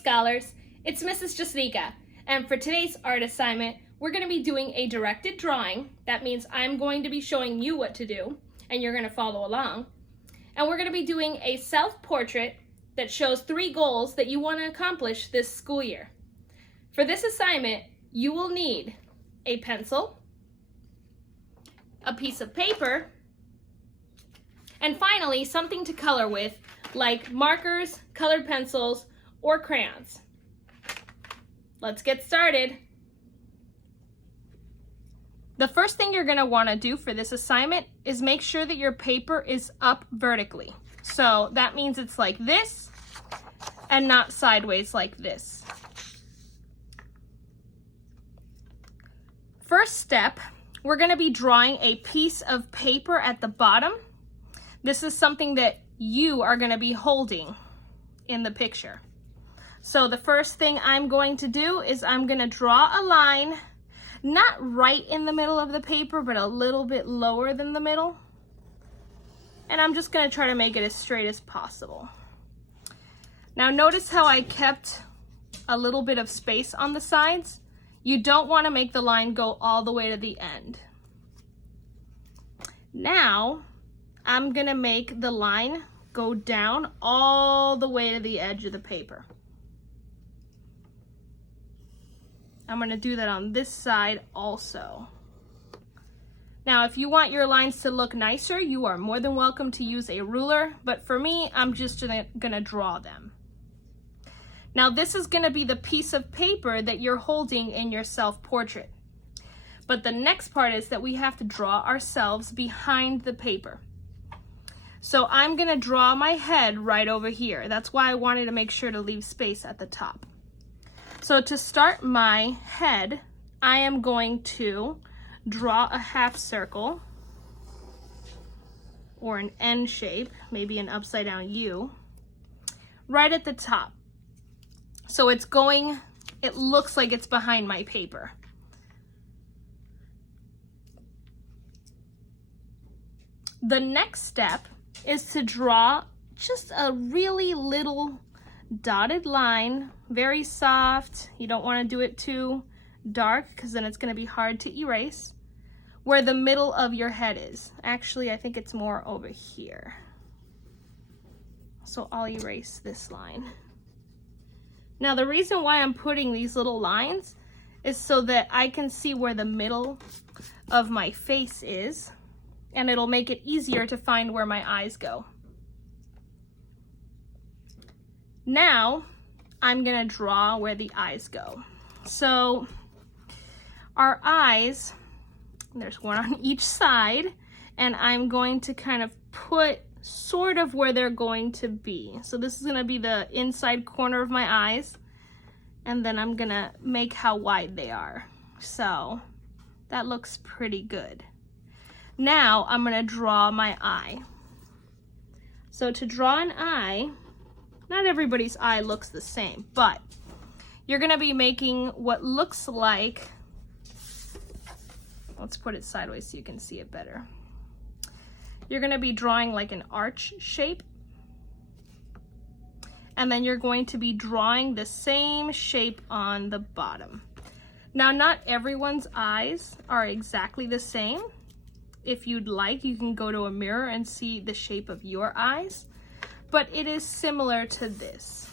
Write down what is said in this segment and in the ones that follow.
Scholars, it's Mrs. Jasnika, and for today's art assignment, we're going to be doing a directed drawing. That means I'm going to be showing you what to do, and you're going to follow along. And we're going to be doing a self-portrait that shows 3 goals that you want to accomplish this school year. For this assignment, you will need a pencil, a piece of paper, and finally, something to color with, like markers, colored pencils, or crayons. Let's get started. The first thing you're going to want to do for this assignment is make sure that your paper is up vertically. So that means it's like this and not sideways like this. First step, we're going to be drawing a piece of paper at the bottom. This is something that you are going to be holding in the picture. So the first thing I'm going to do is I'm going to draw a line, not right in the middle of the paper, but a little bit lower than the middle. And I'm just going to try to make it as straight as possible. Now notice how I kept a little bit of space on the sides. You don't want to make the line go all the way to the end. Now I'm going to make the line go down all the way to the edge of the paper. I'm going to do that on this side also. Now, if you want your lines to look nicer, you are more than welcome to use a ruler, but for me, I'm just going to draw them. Now, this is going to be the piece of paper that you're holding in your self-portrait. But the next part is that we have to draw ourselves behind the paper. So I'm going to draw my head right over here. That's why I wanted to make sure to leave space at the top. So to start my head, I am going to draw a half circle or an N shape, maybe an upside down U, right at the top. So it looks like it's behind my paper. The next step is to draw just a really little dotted line, very soft. You don't want to do it too dark because then it's going to be hard to erase, where the middle of your head is. Actually, I think it's more over here. So I'll erase this line. Now, the reason why I'm putting these little lines is so that I can see where the middle of my face is, and it'll make it easier to find where my eyes go. Now, I'm gonna draw where the eyes go. So, our eyes, there's one on each side, and I'm going to kind of put sort of where they're going to be. So this is gonna be the inside corner of my eyes, and then I'm gonna make how wide they are. So, that looks pretty good. Now, I'm gonna draw my eye. So to draw an eye, not everybody's eye looks the same, but you're gonna be making what looks like, let's put it sideways so you can see it better. You're gonna be drawing like an arch shape, and then you're going to be drawing the same shape on the bottom. Now, not everyone's eyes are exactly the same. If you'd like, you can go to a mirror and see the shape of your eyes, but it is similar to this.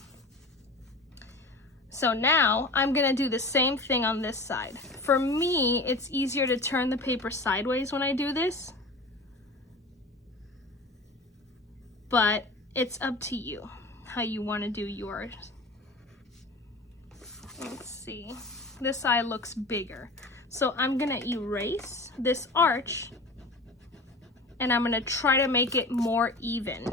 So now I'm gonna do the same thing on this side. For me, it's easier to turn the paper sideways when I do this, but it's up to you how you wanna do yours. Let's see, this eye looks bigger. So I'm gonna erase this arch and I'm gonna try to make it more even.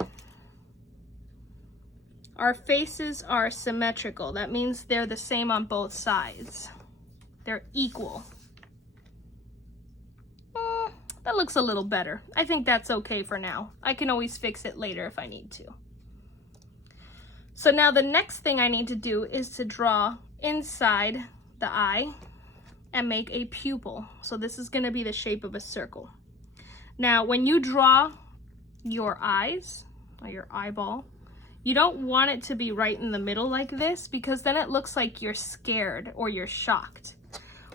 Our faces are symmetrical. That means they're the same on both sides. They're equal. That looks a little better. I think that's okay for now. I can always fix it later if I need to. So now the next thing I need to do is to draw inside the eye and make a pupil. So this is gonna be the shape of a circle. Now, when you draw your eyes or your eyeball, You don't want it to be right in the middle like this because then it looks like you're scared or you're shocked.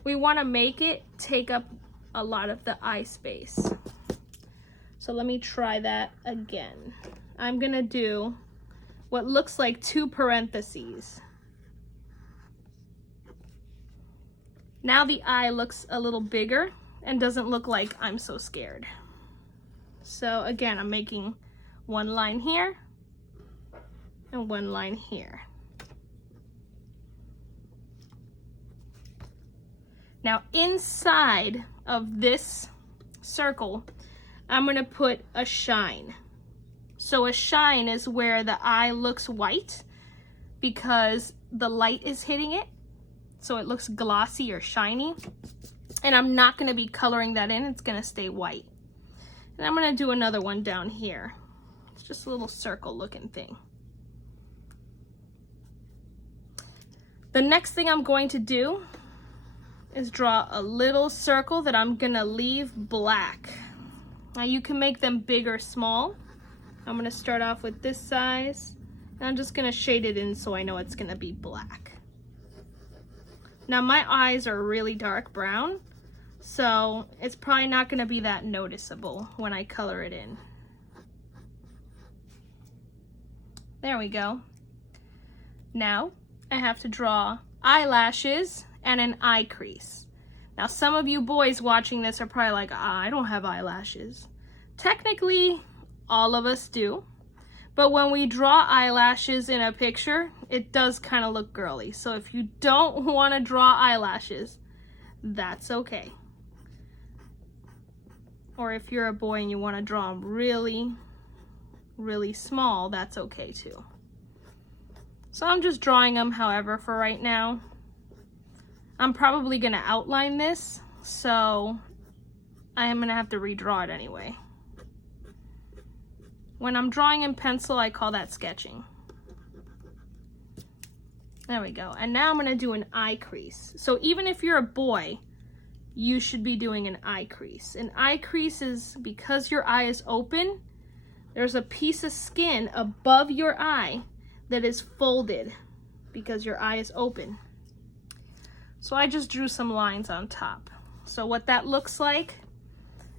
We want to make it take up a lot of the eye space. So let me try that again. I'm gonna do what looks like 2 parentheses. Now the eye looks a little bigger and doesn't look like I'm so scared. So again, I'm making 1 line here and 1 line here. Now inside of this circle, I'm gonna put a shine. So a shine is where the eye looks white because the light is hitting it. So it looks glossy or shiny. And I'm not gonna be coloring that in, it's gonna stay white. And I'm gonna do another one down here. It's just a little circle looking thing. The next thing I'm going to do is draw a little circle that I'm gonna leave black. Now you can make them big or small. I'm gonna start off with this size, and I'm just gonna shade it in so I know it's gonna be black. Now my eyes are really dark brown, so it's probably not gonna be that noticeable when I color it in. There we go. Now I have to draw eyelashes and an eye crease. Now some of you boys watching this are probably like, I don't have eyelashes. Technically, all of us do. But when we draw eyelashes in a picture, it does kind of look girly. So if you don't want to draw eyelashes, that's okay. Or if you're a boy and you want to draw them really, really small, that's okay too. So I'm just drawing them however for right now. I'm probably gonna outline this, so I am gonna have to redraw it anyway. When I'm drawing in pencil, I call that sketching. There we go. And now I'm gonna do an eye crease. So even if you're a boy, you should be doing an eye crease. An eye crease is because your eye is open, there's a piece of skin above your eye that is folded because your eye is open. So I just drew some lines on top. So what that looks like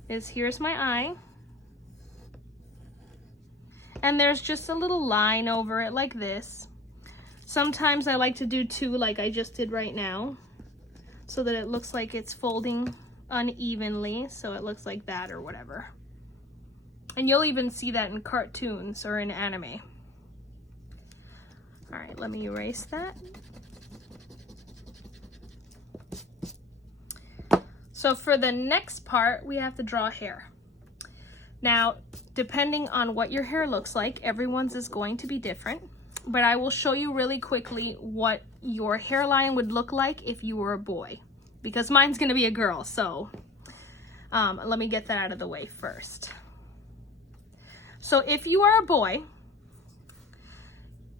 is here's my eye. And there's just a little line over it like this. Sometimes I like to do 2 like I just did right now, so that it looks like it's folding unevenly, so it looks like that or whatever. And you'll even see that in cartoons or in anime. All right, let me erase that. So for the next part, we have to draw hair. Now, depending on what your hair looks like, everyone's is going to be different, but I will show you really quickly what your hairline would look like if you were a boy, because mine's gonna be a girl, so let me get that out of the way first. So if you are a boy,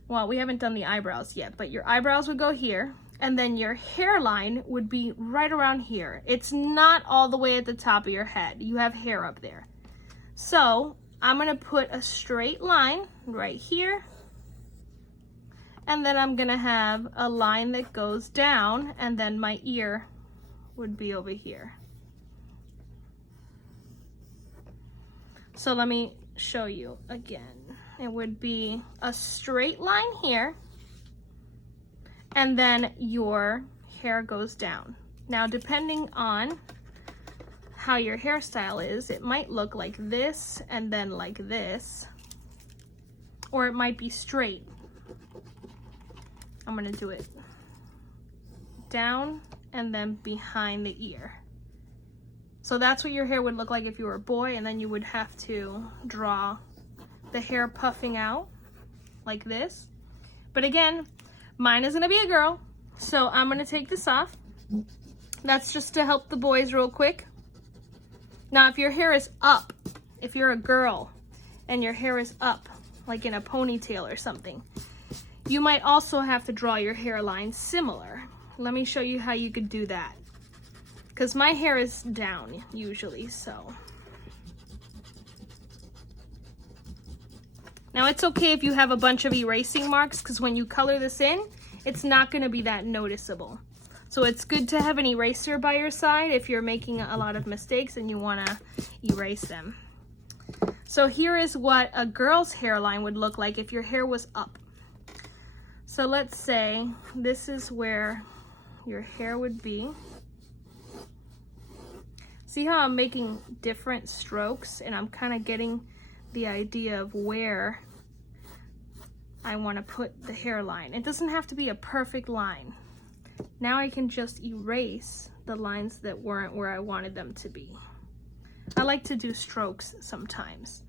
well, we haven't done the eyebrows yet, but your eyebrows would go here, and then your hairline would be right around here. It's not all the way at the top of your head. You have hair up there. So I'm gonna put a straight line right here, and then I'm gonna have a line that goes down, and then my ear would be over here. So let me show you again. It would be a straight line here, and then your hair goes down. Now, depending on how your hairstyle is, it might look like this and then like this, or it might be straight. I'm gonna do it down and then behind the ear. So that's what your hair would look like if you were a boy, and then you would have to draw the hair puffing out like this. But again, mine is gonna be a girl, so I'm gonna take this off. That's just to help the boys real quick. Now, if your hair is up, if you're a girl and your hair is up, like in a ponytail or something, you might also have to draw your hairline similar. Let me show you how you could do that, because my hair is down usually, so. Now it's okay if you have a bunch of erasing marks, because when you color this in, it's not going to be that noticeable. So it's good to have an eraser by your side if you're making a lot of mistakes and you want to erase them. So here is what a girl's hairline would look like if your hair was up. So let's say this is where your hair would be. See how I'm making different strokes and I'm kind of getting the idea of where I want to put the hairline. It doesn't have to be a perfect line. Now I can just erase the lines that weren't where I wanted them to be. I like to do strokes sometimes.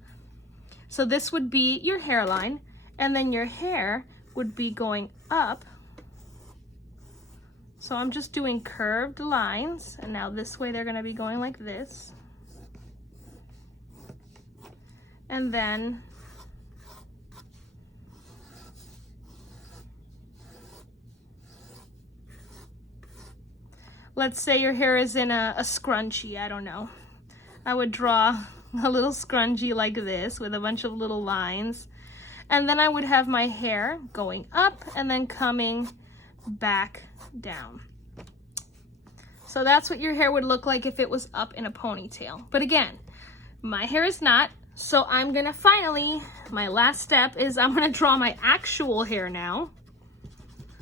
So this would be your hairline, and then your hair would be going up. So I'm just doing curved lines, and now this way they're going to be going like this. And then let's say your hair is in a scrunchie, I don't know. I would draw a little scrunchie like this with a bunch of little lines. And then I would have my hair going up and then coming back down. So that's what your hair would look like if it was up in a ponytail. But again, my hair is not. So I'm gonna finally, my last step is I'm gonna draw my actual hair now,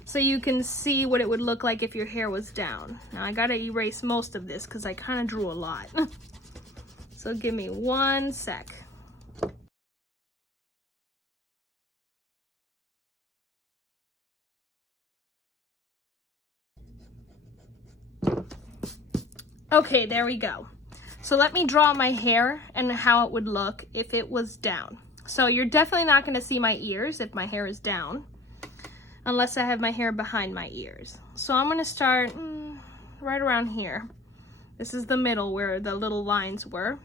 so you can see what it would look like if your hair was down. Now I gotta erase most of this because I kind of drew a lot. So give me 1 sec. Okay, there we go. So let me draw my hair and how it would look if it was down. So you're definitely not gonna see my ears if my hair is down, unless I have my hair behind my ears. So I'm gonna start right around here. This is the middle where the little lines were.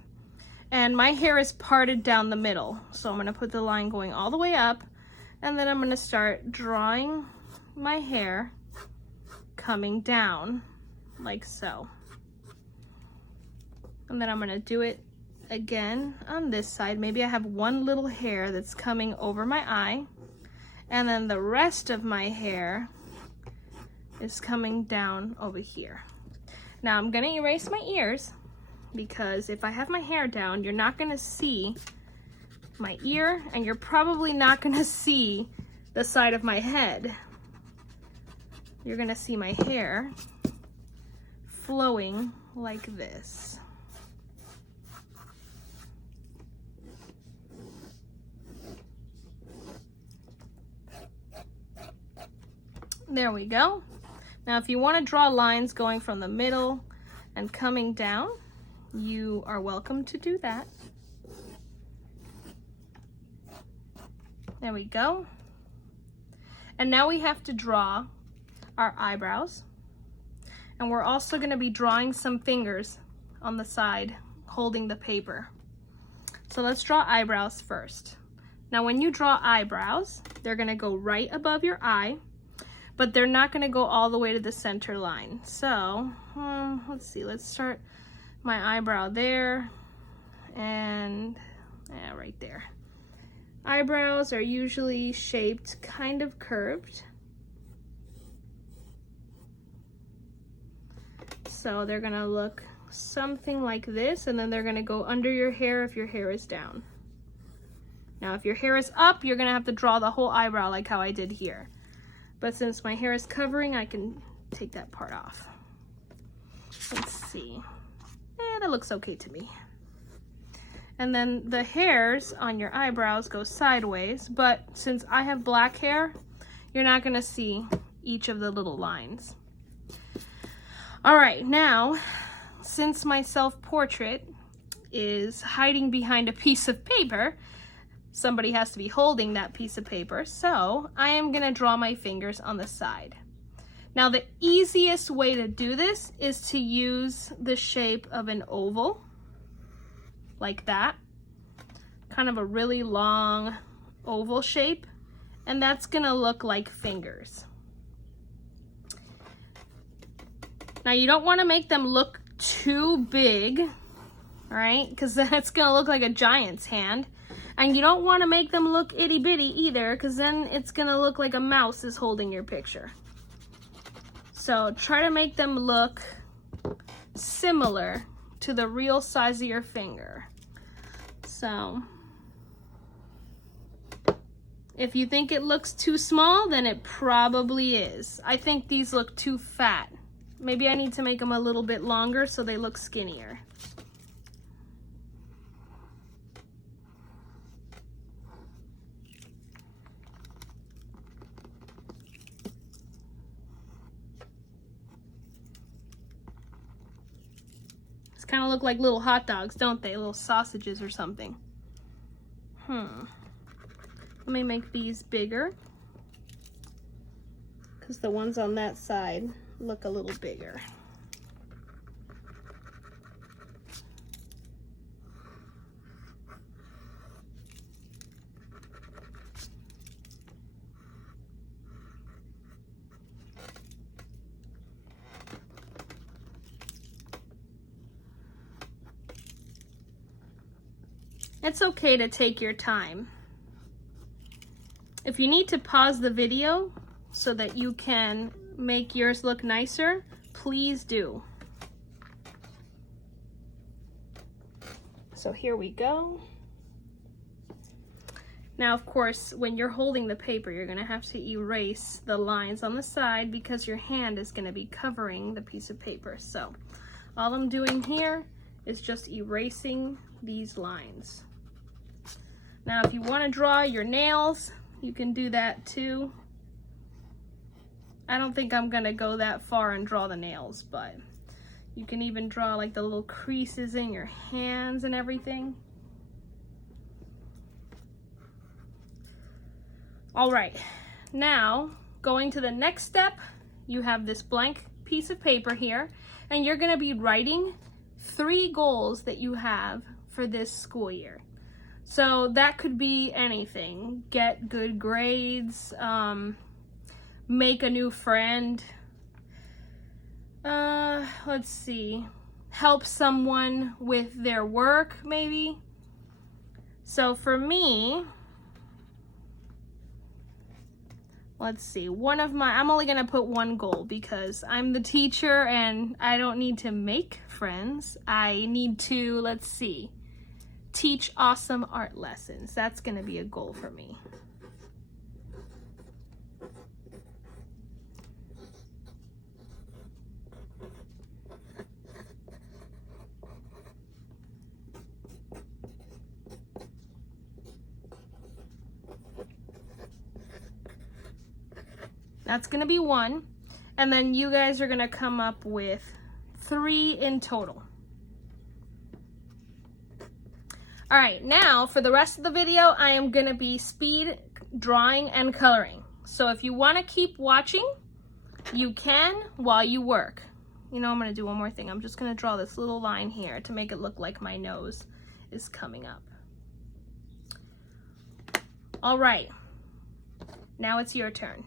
And my hair is parted down the middle. So I'm gonna put the line going all the way up, and then I'm gonna start drawing my hair coming down like so. And then I'm gonna do it again on this side. Maybe I have one little hair that's coming over my eye, and then the rest of my hair is coming down over here. Now I'm gonna erase my ears, because if I have my hair down, you're not gonna see my ear, and you're probably not gonna see the side of my head. You're gonna see my hair flowing like this. There we go. Now if you want to draw lines going from the middle and coming down, you are welcome to do that. There we go. And now we have to draw our eyebrows. And we're also going to be drawing some fingers on the side holding the paper. So let's draw eyebrows first. Now when you draw eyebrows, they're going to go right above your eye, but they're not going to go all the way to the center line. So let's see, let's start my eyebrow there and right there. Eyebrows are usually shaped kind of curved. So they're gonna look something like this, and then they're gonna go under your hair if your hair is down. Now if your hair is up, you're gonna have to draw the whole eyebrow like how I did here. But since my hair is covering, I can take that part off. Let's see. That looks okay to me. And then the hairs on your eyebrows go sideways, but since I have black hair, you're not gonna see each of the little lines. All right, now, since my self-portrait is hiding behind a piece of paper, somebody has to be holding that piece of paper, so I am gonna draw my fingers on the side. Now, the easiest way to do this is to use the shape of an oval, like that, kind of a really long oval shape, and that's gonna look like fingers. Now you don't wanna make them look too big, all right? Because then it's gonna look like a giant's hand, And you don't want to make them look itty bitty either, because then it's going to look like a mouse is holding your picture. So try to make them look similar to the real size of your finger. So if you think it looks too small, then it probably is. I think these look too fat. Maybe I need to make them a little bit longer so they look skinnier. These kind of look like little hot dogs, don't they? Little sausages or something. Let me make these bigger, because the ones on that side look a little bigger. It's okay to take your time. If you need to pause the video so that you can make yours look nicer, please do. So here we go. Now, of course, when you're holding the paper, you're gonna have to erase the lines on the side because your hand is gonna be covering the piece of paper. So all I'm doing here is just erasing these lines. Now, if you wanna draw your nails, you can do that too. I don't think I'm gonna go that far and draw the nails, but you can even draw like the little creases in your hands and everything. All right, now going to the next step, you have this blank piece of paper here, and you're gonna be writing 3 goals that you have for this school year. So that could be anything. Get good grades, make a new friend, let's see, help someone with their work maybe. So for me, let's see, I'm only gonna put 1 goal because I'm the teacher and I don't need to make friends. I need to, let's see, teach awesome art lessons. That's gonna be a goal for me. That's gonna be 1. And then you guys are gonna come up with 3 in total. All right, now for the rest of the video, I am gonna be speed drawing and coloring. So if you wanna keep watching, you can while you work. You know, I'm gonna do one more thing. I'm just gonna draw this little line here to make it look like my nose is coming up. All right, now it's your turn.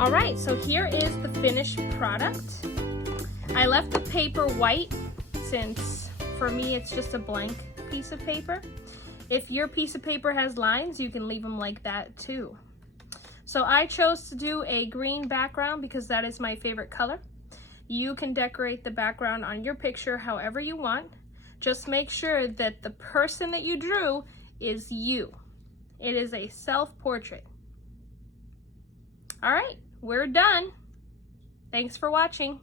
All right, so here is the finished product. I left the paper white since for me it's just a blank piece of paper. If your piece of paper has lines, you can leave them like that too. So I chose to do a green background because that is my favorite color. You can decorate the background on your picture however you want. Just make sure that the person that you drew is you. It is a self-portrait. All right, we're done. Thanks for watching.